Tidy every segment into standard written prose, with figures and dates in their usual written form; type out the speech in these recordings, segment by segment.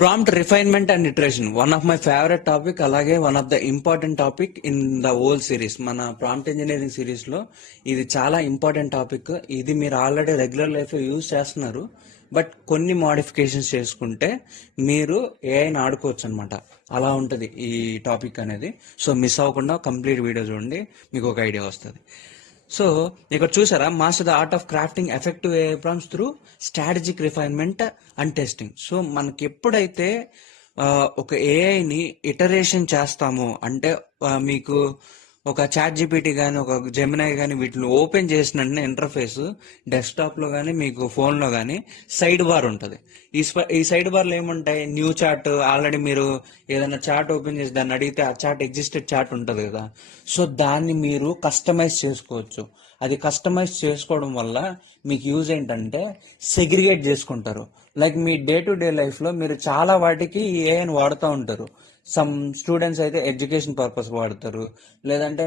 Prompt refinement and iteration one of my favourite topic, అలాగే one of the important topic in the whole series. మన prompt engineering series లో ఇది చాలా important topic. ఇది మీరు already regular life లో use చేస్తున్నారు, బట్ కొన్ని మోడిఫికేషన్స్ చేసుకుంటే మీరు ఏఐని ఆడుకోవచ్చు అనమాట. అలా ఉంటుంది ఈ టాపిక్ అనేది. సో మిస్ అవ్వకుండా కంప్లీట్ వీడియో చూడండి, మీకు ఒక ఐడియా వస్తుంది. సో ఇక్కడ చూసారా, master the art of crafting effective AI prompts through strategic refinement and testing. So మనకి ఎప్పుడైతే ఒక ఏఐని ఇటరేషన్ చేస్తామో, అంటే మీకు ఒక చాట్ జీపీటీ కానీ ఒక జెమినై కానీ వీటిని ఓపెన్ చేసిన వెంటనే ఇంటర్ఫేస్ డెస్క్టాప్ లో కానీ మీకు ఫోన్ లో కానీ సైడ్ బార్ ఉంటుంది. ఈ సైడ్ బార్ లో ఏముంటాయి, న్యూ చాట్. ఆల్రెడీ మీరు ఏదైనా చాట్ ఓపెన్ చేసి దాన్ని అడిగితే ఆ చాట్ ఎగ్జిస్టెడ్ చాట్ ఉంటుంది కదా. సో దాన్ని మీరు కస్టమైజ్ చేసుకోవచ్చు. అది కస్టమైజ్ చేసుకోవడం వల్ల మీకు యూజ్ ఏంటంటే సెగ్రిగేట్ చేసుకుంటారు. Like me day to day life లో మీరు చాలా వాటికి ఏఐని వాడుతూ ఉంటారు. సమ్ స్టూడెంట్స్ అయితే ఎడ్యుకేషన్ పర్పస్ వాడతారు, లేదంటే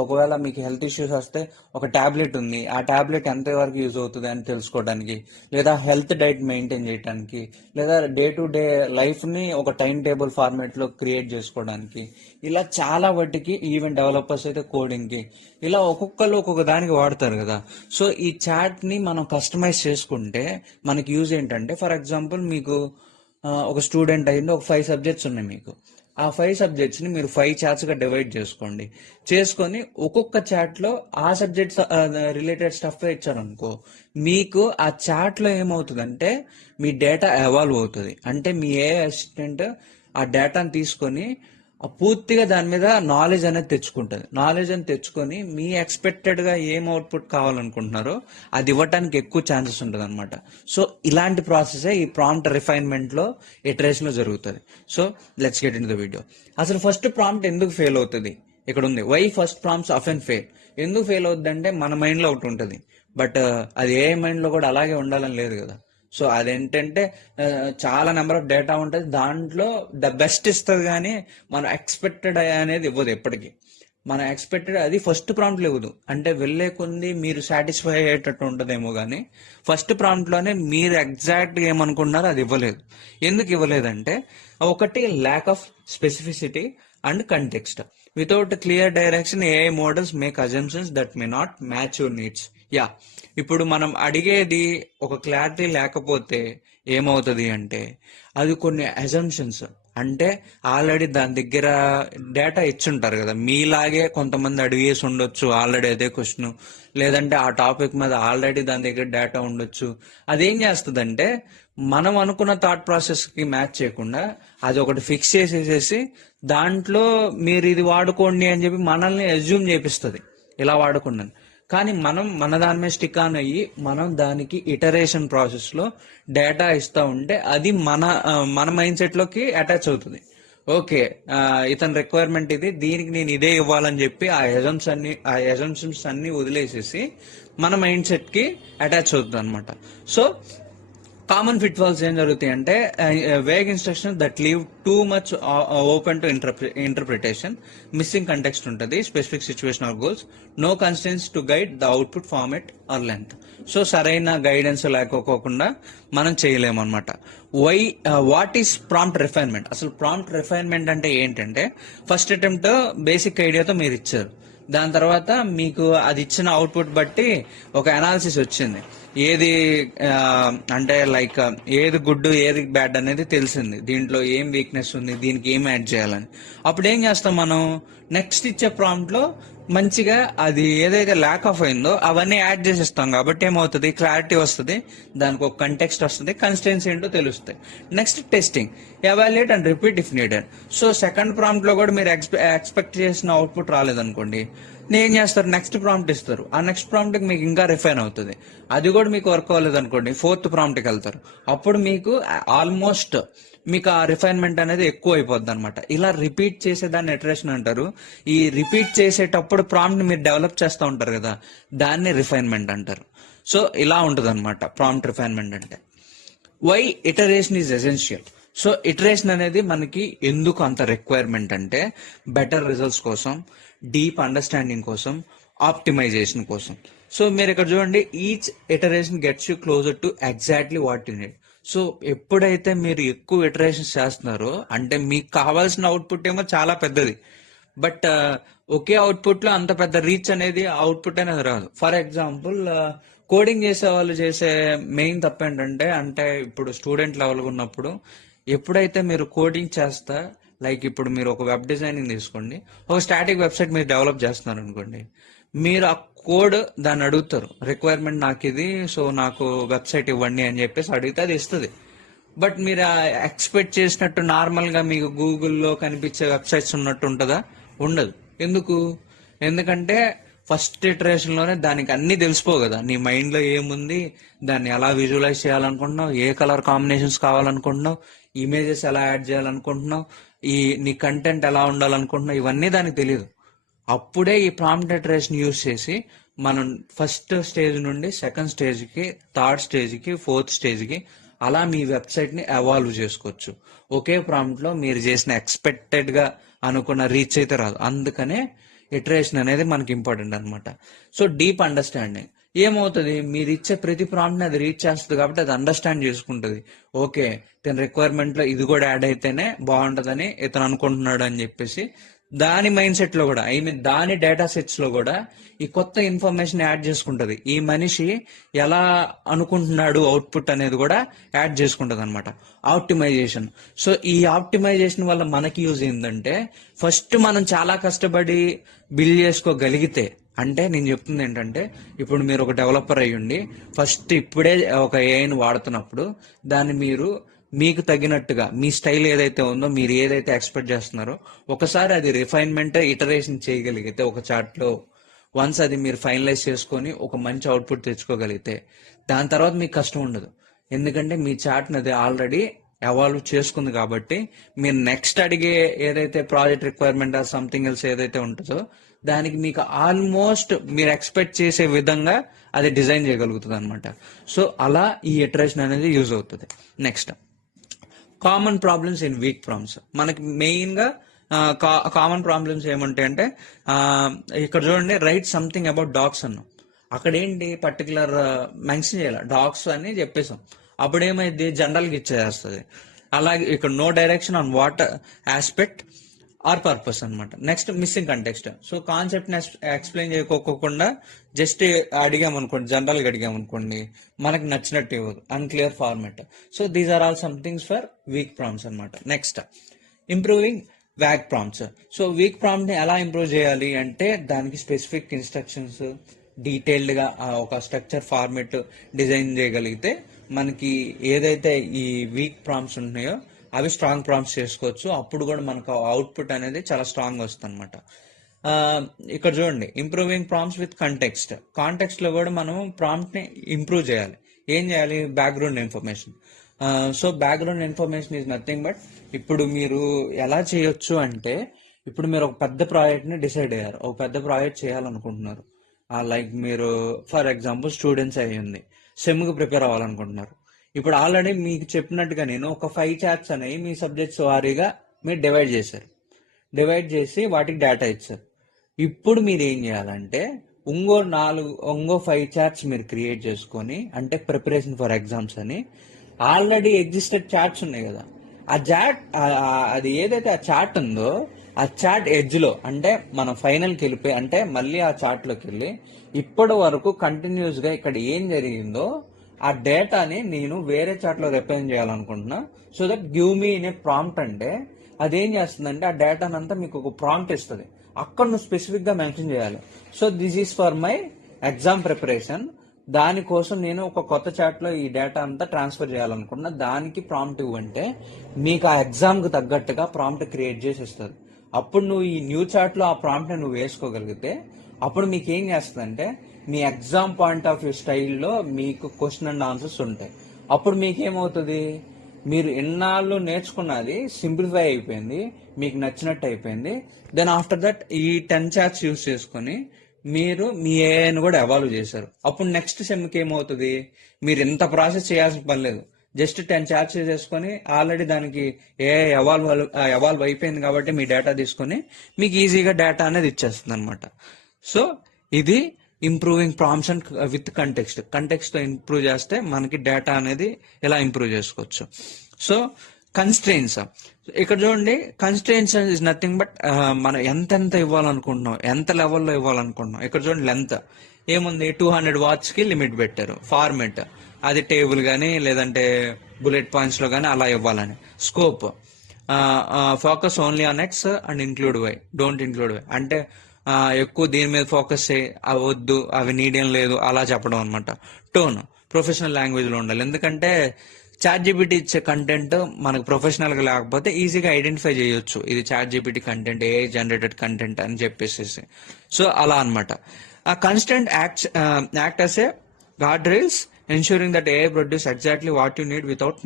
ఒకవేళ మీకు హెల్త్ ఇష్యూస్ వస్తే ఒక టాబ్లెట్ ఉంది, ఆ టాబ్లెట్ ఎంతవరకు యూజ్ అవుతుంది అని తెలుసుకోవడానికి, లేదా హెల్త్ డైట్ మెయింటైన్ చేయడానికి, లేదా డే టు డే లైఫ్ ని ఒక టైం టేబుల్ ఫార్మాట్ లో క్రియేట్ చేసుకోవడానికి, ఇలా చాలా వాటికి, ఈవెన్ డెవలపర్స్ అయితే కోడింగ్ కి, ఇలా ఒక్కొక్కరు ఒక్కొక్క దానికి వాడతారు కదా. సో ఈ చాట్ ని మనం కస్టమైజ్ చేసుకుంటే మనకి యూజ్ ఏంటంటే, ఫర్ ఎగ్జాంపుల్ మీకు ఒక స్టూడెంట్ అయ్యింది, ఒక 5 సబ్జెక్ట్స్ ఉన్నాయి మీకు. ఆ 5 సబ్జెక్ట్స్ ని మీరు 5 చాట్స్ గా డివైడ్ చేసుకొని ఒక్కొక్క చాట్ లో ఆ సబ్జెక్ట్స్ రిలేటెడ్ స్టఫ్ ఇచ్చారనుకో, మీకు ఆ చాట్ లో ఏమవుతుందంటే మీ డేటా ఎవాల్వ్ అవుతుంది. అంటే మీ ఏ అసిస్టెంట్ ఆ డేటాను తీసుకొని పూర్తిగా దాని మీద నాలెడ్జ్ అనేది తెచ్చుకుంటుంది. నాలెడ్జ్ అని తెచ్చుకొని మీ ఎక్స్పెక్టెడ్ గా ఏం అవుట్పుట్ కావాలనుకుంటున్నారో అది ఇవ్వడానికి ఎక్కువ ఛాన్సెస్ ఉంటుంది అనమాట. సో ఇలాంటి ప్రాసెస్ ఈ ప్రాంప్ట్ రిఫైన్మెంట్ లో, ఇటరేషన్ లో జరుగుతుంది. So let's get in the video. అసలు ఫస్ట్ ప్రాంప్ట్ ఎందుకు ఫెయిల్ అవుతుంది ఇక్కడ ఉంది. Why first prompts often fail. ఎందుకు ఫెయిల్ అవుతుంది అంటే మన మైండ్ లో ఒకటి ఉంటుంది, బట్ అది ఏ మైండ్ లో కూడా అలాగే ఉండాలని లేదు కదా. సో అదేంటంటే చాలా నెంబర్ ఆఫ్ డేటా ఉంటుంది, దాంట్లో ద బెస్ట్ ఇస్తుంది, కానీ మనం ఎక్స్పెక్టెడ్ అనేది ఇవ్వదు ఎప్పటికీ. మనం ఎక్స్పెక్టెడ్ అది ఫస్ట్ ప్రాంప్ట్ ఇవ్వదు. అంటే వెళ్ళే కొన్ని మీరు సాటిస్ఫై అయ్యేటట్టు ఉంటుందేమో, కానీ ఫస్ట్ ప్రాంప్ట్ లోనే మీరు ఎగ్జాక్ట్ గా ఏమనుకుంటున్నారో అది ఇవ్వలేదు. ఎందుకు ఇవ్వలేదంటే, ఒకటి lack of specificity and context. Without clear direction AI models make assumptions that may not match your needs. Yeah, ఇప్పుడు మనం అడిగేది ఒక క్లారిటీ లేకపోతే ఏమవుతుంది అంటే, అది కొన్ని అజంప్షన్స్, అంటే ఆల్రెడీ దాని దగ్గర డేటా ఇచ్చుంటారు కదా. మీలాగే కొంతమంది అడిగేసి ఉండొచ్చు ఆల్రెడీ అదే క్వశ్చన్, లేదంటే ఆ టాపిక్ మీద ఆల్రెడీ దాని దగ్గర డేటా ఉండొచ్చు. అదేం చేస్తుందంటే మనం అనుకున్న థాట్ ప్రాసెస్ కి మ్యాచ్ చేయకుండా అది ఒకటి ఫిక్స్ చేసేసేసి దాంట్లో మీరు ఇది వాడుకోండి అని చెప్పి మనల్ని అజ్యూమ్ చేపిస్తుంది ఇలా వాడుకున్నాను. కానీ మనం మన దాని మీద స్టిక్ ఆన్ అయ్యి మనం దానికి ఇటరేషన్ ప్రాసెస్ లో డేటా ఇస్తా ఉంటే అది మన మైండ్ సెట్ లోకి అటాచ్ అవుతుంది. ఓకే, ఇతని రిక్వైర్మెంట్ ఇది, దీనికి నేను ఇదే ఇవ్వాలని చెప్పి ఆ ఎజంప్షన్స్ అన్ని వదిలేసేసి మన మైండ్ సెట్ కి అటాచ్ అవుతుంది అనమాట. సో కామన్ ఫిట్ ఫాల్స్ ఏం జరుగుతాయి అంటే, vague instruction that leave too much open to interpretation, missing context ఉంటుంది, specific situation or goals, no constraints to guide the output format or length. So సరైన guidance లేకపోకుండా మనం చేయలేము అనమాట. What is prompt refinement? అసలు ప్రాంప్ట్ రిఫైన్మెంట్ అంటే ఏంటంటే, first attempt basic ఐడియాతో మీరు ఇచ్చారు, దాని తర్వాత మీకు అది ఇచ్చిన అవుట్పుట్ బట్టి ఒక అనాలిసిస్ వచ్చింది, ఏది అంటే లైక్ ఏది గుడ్ ఏది బ్యాడ్ అనేది తెలిసింది, దీంట్లో ఏం వీక్నెస్ ఉంది, దీనికి ఏం యాడ్ చేయాలని. అప్పుడు ఏం చేస్తాం మనం, నెక్స్ట్ ఇచ్చే ప్రాంప్ట్ లో మంచిగా అది ఏదైతే ల్యాక్ ఆఫ్ అయిందో అవన్నీ యాడ్ చేసేస్తాం. కాబట్టి ఏమవుతుంది, క్లారిటీ వస్తుంది, దానికి ఒక కంటెక్స్ట్ వస్తుంది, కన్స్టెన్స్ ఏంటో తెలుస్తాయి. Next testing, evaluate and repeat if needed. So second prompt లో కూడా మీరు ఎక్స్పెక్ట్ చేసిన అవుట్పుట్ రాలేదనుకోండి, ఏం చేస్తారు, నెక్స్ట్ ప్రాంప్ట్ ఇస్తారు. ఆ నెక్స్ట్ ప్రాంప్ట్ మీకు ఇంకా రిఫైన్ అవుతుంది, అది కూడా మీకు వర్క్ అవ్వలేదు అనుకోండి, ఫోర్త్ ప్రాంప్ట్ కి వెళ్తారు. అప్పుడు మీకు ఆల్మోస్ట్ మీకు ఆ రిఫైన్మెంట్ అనేది ఎక్కువ అయిపోద్ది అనమాట. ఇలా రిపీట్ చేసేదాన్ని ఇటరేషన్ అంటారు. ఈ రిపీట్ చేసేటప్పుడు ప్రాంప్ట్ మీరు డెవలప్ చేస్తూ ఉంటారు కదా, దాన్ని రిఫైన్మెంట్ అంటారు. సో ఇలా ఉంటుంది అనమాట ప్రాంప్ట్ రిఫైన్మెంట్ అంటే. Why iteration is essential? So iteration అనేది మనకి ఎందుకు అంత రిక్వైర్మెంట్ అంటే, బెటర్ రిజల్ట్స్ కోసం, డీప్ అండర్స్టాండింగ్ కోసం, ఆప్టిమైజేషన్ కోసం. సో మీరు ఇక్కడ చూడండి, each iteration gets you closer to exactly what you need. So ఎప్పుడైతే మీరు ఎక్కువ ఇటరేషన్స్ చేస్తున్నారో అంటే మీకు కావాల్సిన అవుట్పుట్ ఏమో చాలా పెద్దది, బట్ ఒకే అవుట్పుట్ లో అంత పెద్ద రీచ్ అనేది అవుట్పుట్ అనేది రాదు. ఫర్ ఎగ్జాంపుల్ కోడింగ్ చేసే వాళ్ళు చేసే మెయిన్ తప్పు ఏంటంటే, అంటే ఇప్పుడు స్టూడెంట్ లెవెల్ ఉన్నప్పుడు ఎప్పుడైతే మీరు కోడింగ్ చేస్తా, లైక్ ఇప్పుడు మీరు ఒక వెబ్ డిజైనింగ్ తీసుకోండి, ఒక స్టాటిక్ వెబ్సైట్ మీరు డెవలప్ చేస్తున్నారు అనుకోండి, మీరు ఆ కోడ్ దాన్ని అడుగుతారు, రిక్వైర్మెంట్ నాకు ఇది, సో నాకు వెబ్సైట్ ఇవ్వండి అని చెప్పేసి అడిగితే అది ఇస్తుంది. బట్ మీరు ఎక్స్పెక్ట్ చేసినట్టు నార్మల్ గా మీకు గూగుల్లో కనిపించే వెబ్సైట్స్ ఉన్నట్టు ఉంటుందా? ఉండదు. ఎందుకు? ఎందుకంటే ఫస్ట్ ఇటరేషన్ లోనే దానికి అన్ని తెలిసిపోవు కదా, నీ మైండ్ లో ఏముంది, దాన్ని ఎలా విజువలైజ్ చేయాలనుకుంటున్నావు, ఏ కలర్ కాంబినేషన్స్ కావాలనుకుంటున్నావు, ఇమేజెస్ ఎలా యాడ్ చేయాలనుకుంటున్నావు, ఈ నీ కంటెంట్ ఎలా ఉండాలనుకుంటున్నావు, ఇవన్నీ దానికి తెలియదు. అప్పుడే ఈ ప్రాంప్ట్ ఇటరేషన్ యూజ్ చేసి మనం ఫస్ట్ స్టేజ్ నుండి సెకండ్ స్టేజ్ కి, థర్డ్ స్టేజ్ కి, ఫోర్త్ స్టేజ్ కి అలా మీ వెబ్సైట్ ని ఎవాల్వ్ చేసుకోవచ్చు. ఒకే ప్రాంప్ట్ లో మీరు చేసిన ఎక్స్పెక్టెడ్ గా అనుకున్న రీచ్ అయితే రాదు. అందుకనే ఇటరేషన్ అనేది మనకి ఇంపార్టెంట్ అనమాట. సో డీప్ అండర్స్టాండింగ్ ఏమవుతుంది, మీరు ఇచ్చే ప్రతి ప్రాంప్ట్ ని అది రీచ్ చేస్తుంది కాబట్టి అది అండర్స్టాండ్ చేసుకుంటది. ఓకే, తన రిక్వైర్మెంట్ లో ఇది కూడా యాడ్ అయితేనే బాగుంటదని ఇతను అనుకుంటున్నాడు అని చెప్పేసి దాని మైండ్ సెట్ లో కూడా, ఐ మీన్ దాని డేటా సెట్స్ లో కూడా ఈ కొత్త ఇన్ఫర్మేషన్ యాడ్ చేసుకుంటది. ఈ మనిషి ఎలా అనుకుంటున్నాడు అవుట్పుట్ అనేది కూడా యాడ్ చేసుకుంటది అనమాట. ఆప్టిమైజేషన్. సో ఈ ఆప్టిమైజేషన్ వల్ల మనకి యూజ్ ఏంటంటే, ఫస్ట్ మనం చాలా కష్టపడి బిల్డ్ చేసుకోగలిగితే, అంటే నేను చెప్తుంది ఏంటంటే, ఇప్పుడు మీరు ఒక డెవలపర్ అయ్యుండి ఫస్ట్ ఇప్పుడే ఒక ఏఐని వాడుతున్నప్పుడు దాన్ని మీరు మీకు తగినట్టుగా మీ స్టైల్ ఏదైతే ఉందో, మీరు ఏదైతే ఎక్స్పెక్ట్ చేస్తున్నారో ఒకసారి అది రిఫైన్మెంట్ ఇటరేషన్ చేయగలిగితే ఒక చార్ట్ లో, వన్స్ అది మీరు ఫైనలైజ్ చేసుకొని ఒక మంచి అవుట్పుట్ తెచ్చుకోగలిగితే దాని తర్వాత మీకు కష్టం ఉండదు. ఎందుకంటే మీ చార్ట్ అది ఆల్రెడీ ఎవాల్వ్ చేసుకుంది కాబట్టి మీరు నెక్స్ట్ అడిగే ఏదైతే project requirement or something else ఏదైతే ఉంటుందో దానికి మీకు ఆల్మోస్ట్ మీరు ఎక్స్పెక్ట్ చేసే విధంగా అది డిజైన్ చేయగలుగుతుంది అనమాట. సో అలా ఈ ఇటరేషన్ అనేది యూజ్ అవుతుంది. Next, common problems in week prompts. మనకి మెయిన్ గా కామన్ ప్రాబ్లమ్స్ ఏముంటాయంటే, ఇక్కడ చూడండి, రైట్ సంథింగ్ అబౌట్ డాగ్స్ అన్నాం. అక్కడ ఏంటి పర్టికులర్ మెన్షన్ చేయాలి, డాగ్స్ అని చెప్పేసాం. అప్పుడు ఏమైంది, జనరల్ గా ఇచ్చేస్తుంది. అలాగే ఇక్కడ no direction on what aspect or purpose అనమాట. Next, missing context. So concept ని ఎక్స్ప్లెయిన్ చేయకోకుండా జస్ట్ అడిగామనుకోండి, జనరల్ గా అడిగామనుకోండి, మనకి నచ్చినట్టు ఇవ్వదు, unclear format. So these are all somethings for weak prompts అనమాట. Next, improving vague prompts. So weak prompt ని ఎలా ఇంప్రూవ్ చేయాలి అంటే, దానికి స్పెసిఫిక్ ఇన్స్ట్రక్షన్స్, డీటెయిల్డ్ గా ఒక స్ట్రక్చర్ ఫార్మేట్ డిజైన్ చేయగలిగితే మనకి ఏదైతే ఈ వీక్ ప్రాంప్ట్స్ ఉన్నాయో అవి స్ట్రాంగ్ ప్రాంప్ట్స్ చేసుకోవచ్చు. అప్పుడు కూడా మనకు అవుట్పుట్ అనేది చాలా స్ట్రాంగ్ వస్తుంది అనమాట. ఇక్కడ చూడండి, improving prompts with context. Context లో కూడా మనం ప్రాంప్ట్ ని ఇంప్రూవ్ చేయాలి. ఏం చేయాలి, background information. So background information is nothing but, ఇప్పుడు మీరు ఎలా చేయొచ్చు అంటే, ఇప్పుడు మీరు ఒక పెద్ద ప్రాజెక్ట్ ని డిసైడ్ అయ్యారు, ఒక పెద్ద ప్రాజెక్ట్ చేయాలనుకుంటున్నారు. లైక్ మీరు ఫర్ ఎగ్జాంపుల్ స్టూడెంట్స్ అయ్యింది, సెమ్ కి ప్రిపేర్ అవ్వాలనుకుంటున్నారు. ఇప్పుడు ఆల్రెడీ మీకు చెప్పినట్టుగా నేను ఒక 5 చాప్స్ అనేవి మీ సబ్జెక్ట్స్ వారీగా మీరు డివైడ్ చేశారు. డివైడ్ చేసి వాటికి డేటా ఇచ్చారు. ఇప్పుడు మీరు ఏం చేయాలంటే, ఇంకో 5 చార్ట్స్ మీరు క్రియేట్ చేసుకొని, అంటే ప్రిపరేషన్ ఫర్ ఎగ్జామ్స్ అని ఆల్రెడీ ఎగ్జిస్టెడ్ చార్ట్స్ ఉన్నాయి కదా, ఆ చార్ట్ అది ఏదైతే ఆ చార్ట్ ఉందో ఆ చార్ట్ ఎడ్జ్ లో, అంటే మనం ఫైనల్కి వెళ్ళిపోయి, అంటే మళ్ళీ ఆ చార్ట్ లోకి వెళ్ళి ఇప్పటి వరకు కంటిన్యూస్ గా ఇక్కడ ఏం జరిగిందో ఆ డేటాని నేను వేరే చార్ట్ లో రిప్రజెంట్ చేయాలనుకుంటున్నా. So that give me in a prompt. అంటే అదేం చేస్తుందంటే ఆ డేటాని అంతా మీకు ఒక ప్రాంప్ట్ ఇస్తుంది, అక్కడ నువ్వు స్పెసిఫిక్ గా మెన్షన్ చేయాలి. So this is for my exam preparation, దానికోసం నేను ఒక కొత్త చార్ట్ లో ఈ డేటా అంతా ట్రాన్స్ఫర్ చేయాలనుకున్నా, దానికి ప్రాంప్ట్ ఇవ్వంటే మీకు ఆ ఎగ్జామ్ కు తగ్గట్టుగా ప్రాంప్ట్ క్రియేట్ చేసి ఇస్తుంది. అప్పుడు నువ్వు ఈ న్యూ చార్ట్ లో ఆ ప్రాంప్ట్ ని నువ్వు వేసుకోగలిగితే, అప్పుడు మీకు ఏం చేస్తుందంటే మీ ఎగ్జామ్ పాయింట్ ఆఫ్ వ్యూ స్టైల్లో మీకు క్వశ్చన్ అండ్ ఆన్సర్స్ ఉంటాయి. అప్పుడు మీకేమవుతుంది, మీరు ఎన్నాళ్ళు నేర్చుకున్నది సింప్లిఫై అయిపోయింది, మీకు నచ్చినట్టు అయిపోయింది. దెన్ ఆఫ్టర్ దట్ ఈ 10 చార్ట్స్ యూస్ చేసుకొని మీరు మీ ఏఐని కూడా ఎవాల్వ్ చేశారు. అప్పుడు నెక్స్ట్ సెమ్కి ఏమవుతుంది, మీరు ఎంత ప్రాసెస్ చేయాల్సిన పని లేదు, జస్ట్ 10 చార్ట్స్ చేసుకొని ఆల్రెడీ దానికి ఏఐ ఎవాల్వ్ అయిపోయింది కాబట్టి మీ డేటా తీసుకొని మీకు ఈజీగా డేటా అనేది ఇచ్చేస్తుంది అనమాట. సో ఇది improving prompts and with context తో ఇంప్రూవ్ చేస్తే మనకి డేటా అనేది ఎలా ఇంప్రూవ్ చేసుకోవచ్చు. సో కన్స్ట్రెయిన్స్ ఇక్కడ చూడండి, కన్స్ట్రెయిన్స్ ఇస్ నథింగ్ బట్ మనం ఎంత ఇవ్వాలనుకుంటున్నాం, ఎంత లెవెల్లో ఇవ్వాలనుకుంటున్నాం. ఇక్కడ చూడండి లెంత్ ఏముంది, 200 watts కి లిమిట్ పెట్టారు. ఫార్మెట్ అది టేబుల్ కానీ లేదంటే బుల్లెట్ పాయింట్స్ లో కానీ అలా ఇవ్వాలని. Scope focus only on X and include Y, don't include Y అంటే ఎక్కువ దీని మీద ఫోకస్ చేయి, అవి వద్దు, అవి నీడేం లేదు అలా చెప్పడం అనమాట. టోన్ ప్రొఫెషనల్ లాంగ్వేజ్ లో ఉండాలి, ఎందుకంటే ChatGPT ఇచ్చే కంటెంట్ మనకు ప్రొఫెషనల్ గా లేకపోతే ఈజీగా ఐడెంటిఫై చేయొచ్చు ఇది ChatGPT content, a generated content అని చెప్పేసి. సో అలా అనమాట. ఆ constant act as a guardrails ensuring that AI produce exactly what you need without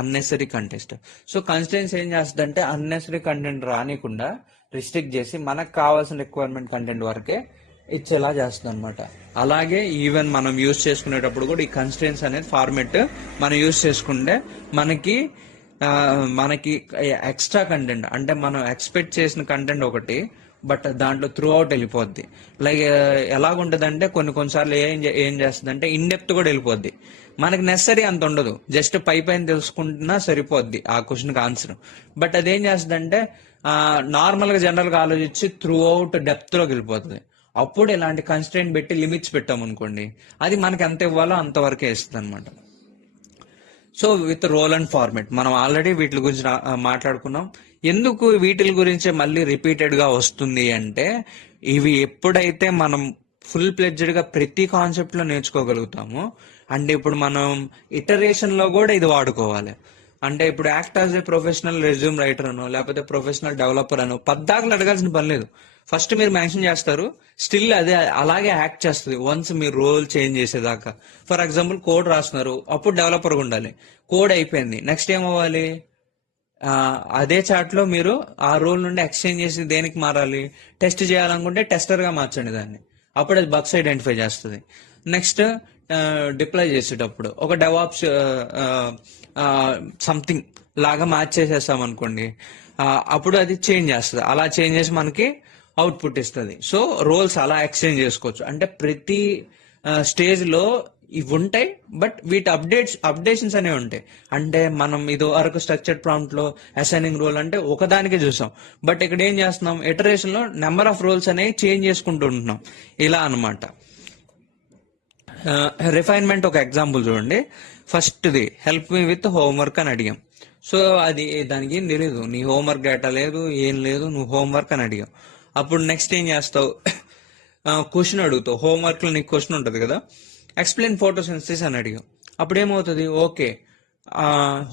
unnecessary context. So constants ఏం చేస్తుందంటే అన్నెసరీ కంటెంట్ రానికుండా రిస్ట్రిక్ట్ చేసి మనకు కావాల్సిన రిక్వైర్మెంట్ కంటెంట్ వరకే ఇచ్చేలా చేస్తుంది అనమాట. అలాగే ఈవెన్ మనం యూజ్ చేసుకునేటప్పుడు కూడా ఈ కన్స్టెంట్స్ అనేది ఫార్మెట్ మనం యూజ్ చేసుకుంటే మనకి ఎక్స్ట్రా కంటెంట్ అంటే మనం ఎక్స్పెక్ట్ చేసిన కంటెంట్ ఒకటి, బట్ దాంట్లో త్రూ అవుట్ వెళ్ళిపోద్ది. లైక్ ఎలాగుంటది అంటే కొన్నిసార్లు ఏం చేస్తుంది అంటే ఇన్ డెప్త్ కూడా వెళ్ళిపోద్ది. మనకి నెసరీ అంత ఉండదు, జస్ట్ పైన తెలుసుకుంటున్నా సరిపోద్ది ఆ క్వశ్చన్కి ఆన్సర్. బట్ అదేం చేస్తుంది అంటే నార్మల్ గా జనరల్ గా ఆలోచించి త్రూ అవుట్ డెప్త్ లోకి వెళ్ళిపోతుంది. అప్పుడు ఇలాంటి కన్స్ట్రెయింట్ పెట్టి లిమిట్స్ పెట్టాం అనుకోండి, అది మనకి ఎంత ఇవ్వాలో అంతవరకే ఇస్తుంది అనమాట. So with role and format మనం ఆల్రెడీ వీటి గురించి మాట్లాడుకున్నాం. ఎందుకు వీటి గురించి మళ్ళీ రిపీటెడ్ గా వస్తుంది అంటే, ఇవి ఎప్పుడైతే మనం ఫుల్ ప్లెడ్జ్డ్ గా ప్రతి కాన్సెప్ట్ లో నేర్చుకోగలుగుతామో, అంటే ఇప్పుడు మనం ఇటరేషన్ లో కూడా ఇది వాడుకోవాలి. అంటే ఇప్పుడు act as a professional resume writer అనో లేకపోతే ప్రొఫెషనల్ డెవలపర్ అనో పద్దాకలు అడగాల్సిన పని లేదు. ఫస్ట్ మీరు మెన్షన్ చేస్తారు, స్టిల్ అదే అలాగే యాక్ట్ చేస్తుంది వన్స్ మీరు రోల్ చేంజ్ చేసేదాకా. ఫర్ ఎగ్జాంపుల్ కోడ్ రాస్తున్నారు, అప్పుడు డెవలపర్ ఉండాలి. కోడ్ అయిపోయింది, నెక్స్ట్ ఏమవ్వాలి, అదే చాట్ లో మీరు ఆ రోల్ నుండి ఎక్స్చేంజ్ చేసి దేనికి మారాలి, టెస్ట్ చేయాలనుకుంటే టెస్టర్ గా మార్చండి దాన్ని, అప్పుడు అది బగ్స్ ఐడెంటిఫై చేస్తుంది. నెక్స్ట్ డిప్లాయ్ చేసేటప్పుడు ఒక డెవాప్స్ సంథింగ్ లాగా మార్చేసేస్తాం అనుకోండి, అప్పుడు అది చేంజ్ చేస్తుంది. అలా చేంజ్ చేసి మనకి అవుట్పుట్ ఇస్తుంది. సో రోల్స్ అలా ఎక్స్చేంజ్ చేసుకోవచ్చు. అంటే ప్రతి స్టేజ్ లో ఇవి ఉంటాయి, బట్ వీటి అప్డేషన్స్ అనేవి ఉంటాయి. అంటే మనం ఇది వరకు స్ట్రక్చర్డ్ ప్రాంప్ట్ లో అసైనింగ్ రోల్ అంటే ఒకదానికే చూసాం, బట్ ఇక్కడ ఏం చేస్తున్నాం, ఇటరేషన్ లో నెంబర్ ఆఫ్ రోల్స్ అనేవి చేంజ్ చేసుకుంటూ ఉంటున్నాం. ఇలా అనమాట. రిఫైన్మెంట్ ఒక ఎగ్జాంపుల్ చూడండి. ఫస్ట్ది హెల్ప్ మీ విత్ హోంవర్క్ అని అడిగాం. సో అది దానికి ఏం తెలియదు, నీ హోంవర్క్ డేటా లేదు, ఏం లేదు, నువ్వు హోంవర్క్ అని అడిగావు. అప్పుడు నెక్స్ట్ ఏం చేస్తావు, క్వశ్చన్ అడుగుతావు. హోంవర్క్ లో నీకు క్వశ్చన్ ఉంటుంది కదా, ఎక్స్ప్లెయిన్ ఫోటోసిన్థసిస్ అని అడిగావు. అప్పుడు ఏమవుతుంది, ఓకే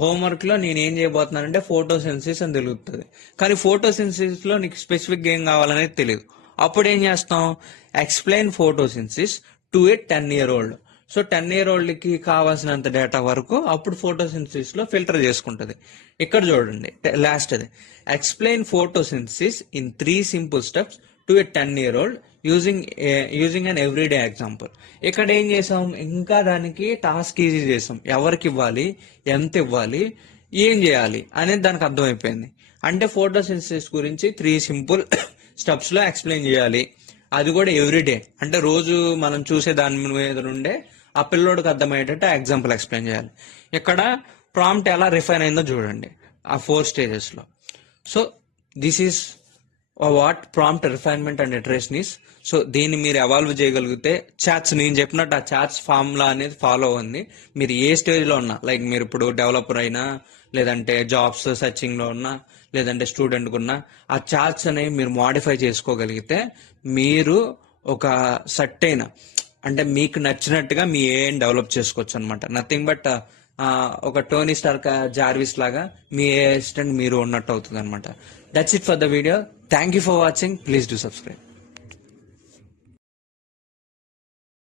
హోంవర్క్ లో నేను ఏం చేయబోతున్నానంటే ఫోటోసిన్థసిస్ అని తెలుగుతుంది, కానీ ఫోటోసిన్థసిస్ లో నీకు స్పెసిఫిక్ ఏం కావాలనేది తెలియదు. అప్పుడు ఏం చేస్తాం, explain photosynthesis to A 10-year-old. So 10-year-old కి కావాల్సినంత డేటా వరకు అప్పుడు ఫోటోసిన్థసిస్ లో ఫిల్టర్ చేసుకుంటది. ఇక్కడ చూడండి లాస్ట్ అది, explain photosynthesis in 3 simple steps to A 10-year-old using an everyday example. ఇక్కడ ఏం చేసాం, ఇంకా దానికి టాస్క్ ఈజీ చేసాం. ఎవరికి ఇవ్వాలి, ఎంత ఇవ్వాలి, ఏం చేయాలి అనేది దానికి అర్థమైపోయింది. అంటే ఫోటోసిన్థసిస్ గురించి 3 simple steps లో ఎక్స్ప్లెయిన్ చేయాలి, అది కూడా ఎవ్రీడే. అంటే రోజు మనం చూసే దాని మీద నుండే ఆ పిల్లోడికి అర్థమయ్యేటట్టు ఎగ్జాంపుల్ ఎక్స్ప్లెయిన్ చేయాలి. ఇక్కడ ప్రాంప్ట్ ఎలా రిఫైన్ అయిందో చూడండి ఆ 4 stages లో. So this is what prompt refinement and iteration is. So దీన్ని మీరు ఎవాల్వ్ చేయగలిగితే చాట్స్, నేను చెప్పినట్టు ఆ చాట్స్ ఫార్ములా అనేది ఫాలో అవ్వండి. మీరు ఏ స్టేజ్ లో ఉన్నా, లైక్ మీరు ఇప్పుడు డెవలపర్ అయినా, లేదంటే జాబ్స్ సర్చింగ్ లో ఉన్నా, లేదంటే స్టూడెంట్ కున్నా, ఆ చార్ట్స్ అనేవి మీరు మాడిఫై చేసుకోగలిగితే మీరు ఒక సర్టైన్ అంటే మీకు నచ్చినట్టుగా మీ ఏఐని డెవలప్ చేసుకోవచ్చు అనమాట. నథింగ్ బట్ ఒక టోనీ స్టార్క్ జార్విస్ లాగా మీ ఏ అసిస్టెంట్ మీరు ఉన్నట్టు అవుతుంది అనమాట. That's it for the video. Thank you for watching. Please do subscribe.